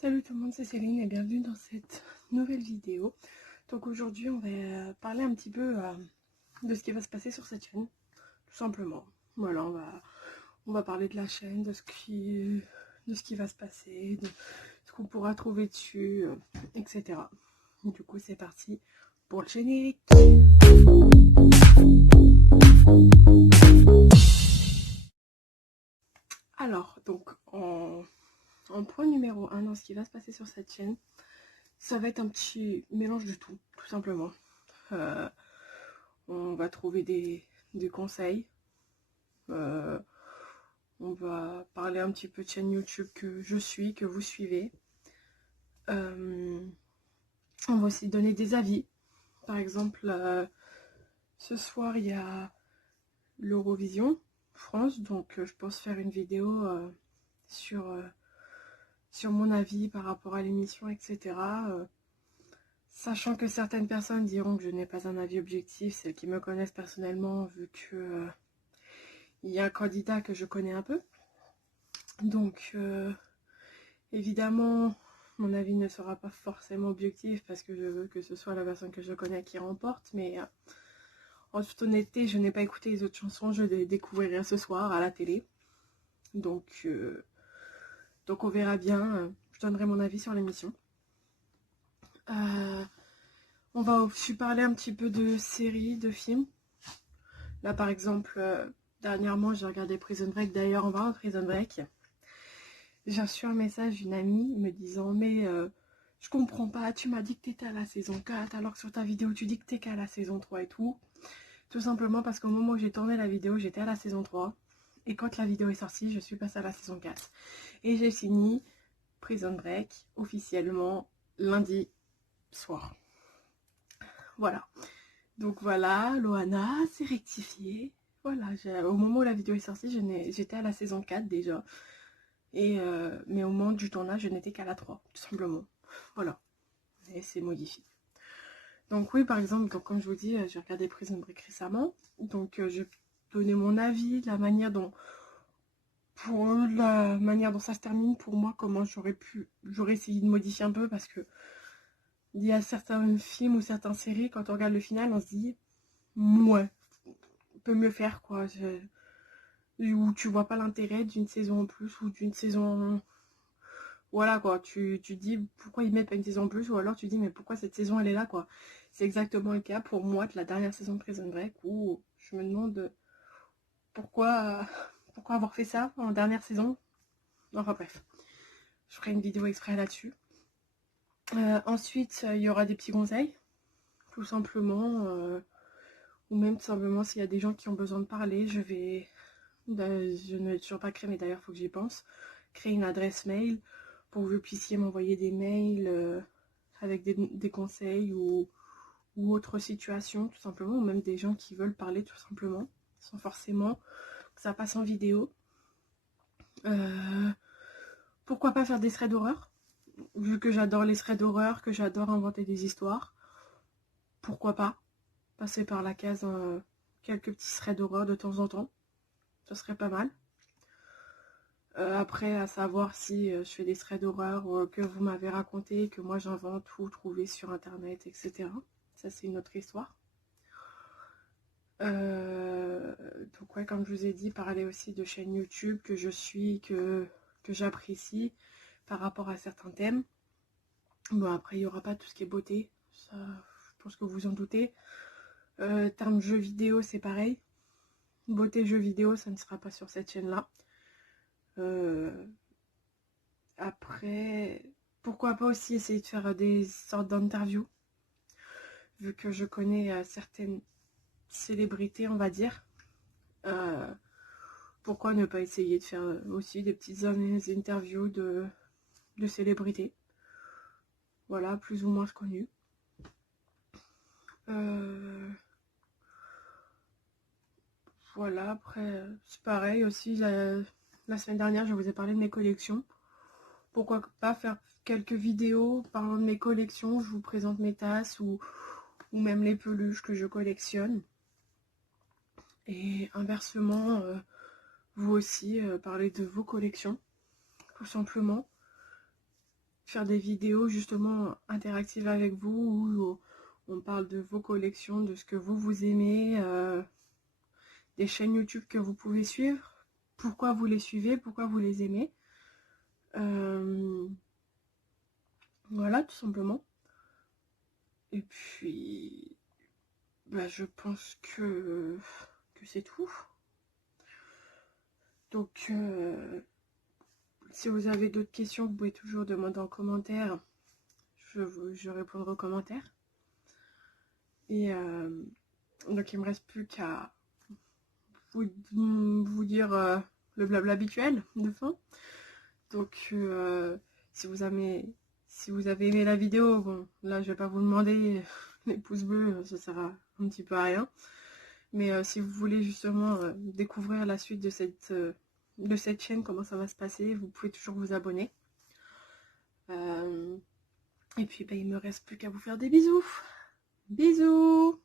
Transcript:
Salut tout le monde, c'est Céline et bienvenue dans cette nouvelle vidéo. Donc aujourd'hui on va parler un petit peu de ce qui va se passer sur cette chaîne, tout simplement. Voilà, on va parler de la chaîne, de ce qui va se passer, de ce qu'on pourra trouver dessus, etc. Du coup c'est parti pour le générique. Alors, donc en point numéro 1 dans ce qui va se passer sur cette chaîne, ça va être un petit mélange de tout simplement. On va trouver des conseils. On va parler un petit peu de chaîne YouTube que je suis, que vous suivez. On va aussi donner des avis. Par exemple, ce soir, il y a l'Eurovision France, donc je pense faire une vidéo sur mon avis par rapport à l'émission, etc. Sachant que certaines personnes diront que je n'ai pas un avis objectif, celles qui me connaissent personnellement, vu que il y a un candidat que je connais un peu. Donc, évidemment, mon avis ne sera pas forcément objectif parce que je veux que ce soit la personne que je connais qui remporte. Mais en toute honnêteté, je n'ai pas écouté les autres chansons, je les découvrirai ce soir à la télé. Donc on verra bien. Je donnerai mon avis sur l'émission. On va aussi parler un petit peu de séries, de films. Là, par exemple, dernièrement, j'ai regardé Prison Break. D'ailleurs, on va en Prison Break. J'ai reçu un message d'une amie me disant « Mais je comprends pas, tu m'as dit que t'étais à la saison 4, alors que sur ta vidéo, tu dis que t'es qu'à la saison 3 et tout. » Tout simplement parce qu'au moment où j'ai tourné la vidéo, j'étais à la saison 3. Et quand la vidéo est sortie, je suis passée à la saison 4. Et j'ai fini Prison Break officiellement lundi soir. Voilà. Donc voilà, Loana, c'est rectifié. Voilà, au moment où la vidéo est sortie, j'étais à la saison 4 déjà. Mais au moment du tournage, je n'étais qu'à la 3, tout simplement. Voilà. Et c'est modifié. Donc oui, par exemple, donc, comme je vous dis, j'ai regardé Prison Break récemment. Donc je vais donner mon avis, la manière dont ça se termine pour moi, comment j'aurais essayé de modifier un peu parce que il y a certains films ou certaines séries, quand on regarde le final, on se dit ouais, on peut mieux faire quoi. Ou tu vois pas l'intérêt d'une saison en plus ou d'une saison. Voilà quoi, tu dis pourquoi ils mettent pas une saison en plus, ou alors tu dis mais pourquoi cette saison elle est là quoi. C'est exactement le cas pour moi de la dernière saison de Prison Break où je me demande pourquoi, pourquoi avoir fait ça en dernière saison. Enfin bref, je ferai une vidéo exprès là-dessus. Ensuite, il y aura des petits conseils, tout simplement, ou même tout simplement s'il y a des gens qui ont besoin de parler, je ne l'ai toujours pas créé, mais d'ailleurs il faut que j'y pense, créer une adresse mail pour que vous puissiez m'envoyer des mails avec des conseils ou autres situations, tout simplement, ou même des gens qui veulent parler, tout simplement, sans forcément que ça passe en vidéo. Pourquoi pas faire des threads d'horreur, vu que j'adore les threads d'horreur, que j'adore inventer des histoires. Pourquoi pas passer par la case quelques petits threads d'horreur de temps en temps, ce serait pas mal. Après, à savoir si je fais des threads d'horreur que vous m'avez raconté, que moi j'invente ou trouvé sur internet, etc. Ça, c'est une autre histoire. Donc ouais, comme je vous ai dit, parler aussi de chaînes YouTube que je suis, que j'apprécie par rapport à certains thèmes. Bon, après, il n'y aura pas tout ce qui est beauté, ça, je pense que vous en doutez. Termes jeux vidéo, c'est pareil. Beauté jeux vidéo, ça ne sera pas sur cette chaîne-là. Après, pourquoi pas aussi essayer de faire des sortes d'interviews, vu que je connais certaines célébrités, on va dire. Pourquoi ne pas essayer de faire aussi des petites interviews de célébrités, voilà, plus ou moins connues. Voilà, après, c'est pareil aussi, la semaine dernière, je vous ai parlé de mes collections. Pourquoi pas faire quelques vidéos parlant de mes collections, je vous présente mes tasses ou même les peluches que je collectionne. Et inversement, vous aussi, parlez de vos collections, tout simplement. faire des vidéos justement interactives avec vous, où on parle de vos collections, de ce que vous aimez, des chaînes YouTube que vous pouvez suivre, pourquoi vous les suivez, pourquoi vous les aimez. Voilà, tout simplement. Et puis, bah, je pense que c'est tout. Donc, si vous avez d'autres questions, vous pouvez toujours demander en commentaire. Je répondrai aux commentaires. Et donc, il me reste plus qu'à vous dire le blabla habituel de fin. Donc, si vous avez aimé la vidéo, bon, là, je vais pas vous demander les pouces bleus, ça sert un petit peu à rien. Mais si vous voulez justement découvrir la suite de cette chaîne, comment ça va se passer, vous pouvez toujours vous abonner. Et puis, bah, il me reste plus qu'à vous faire des bisous. Bisous!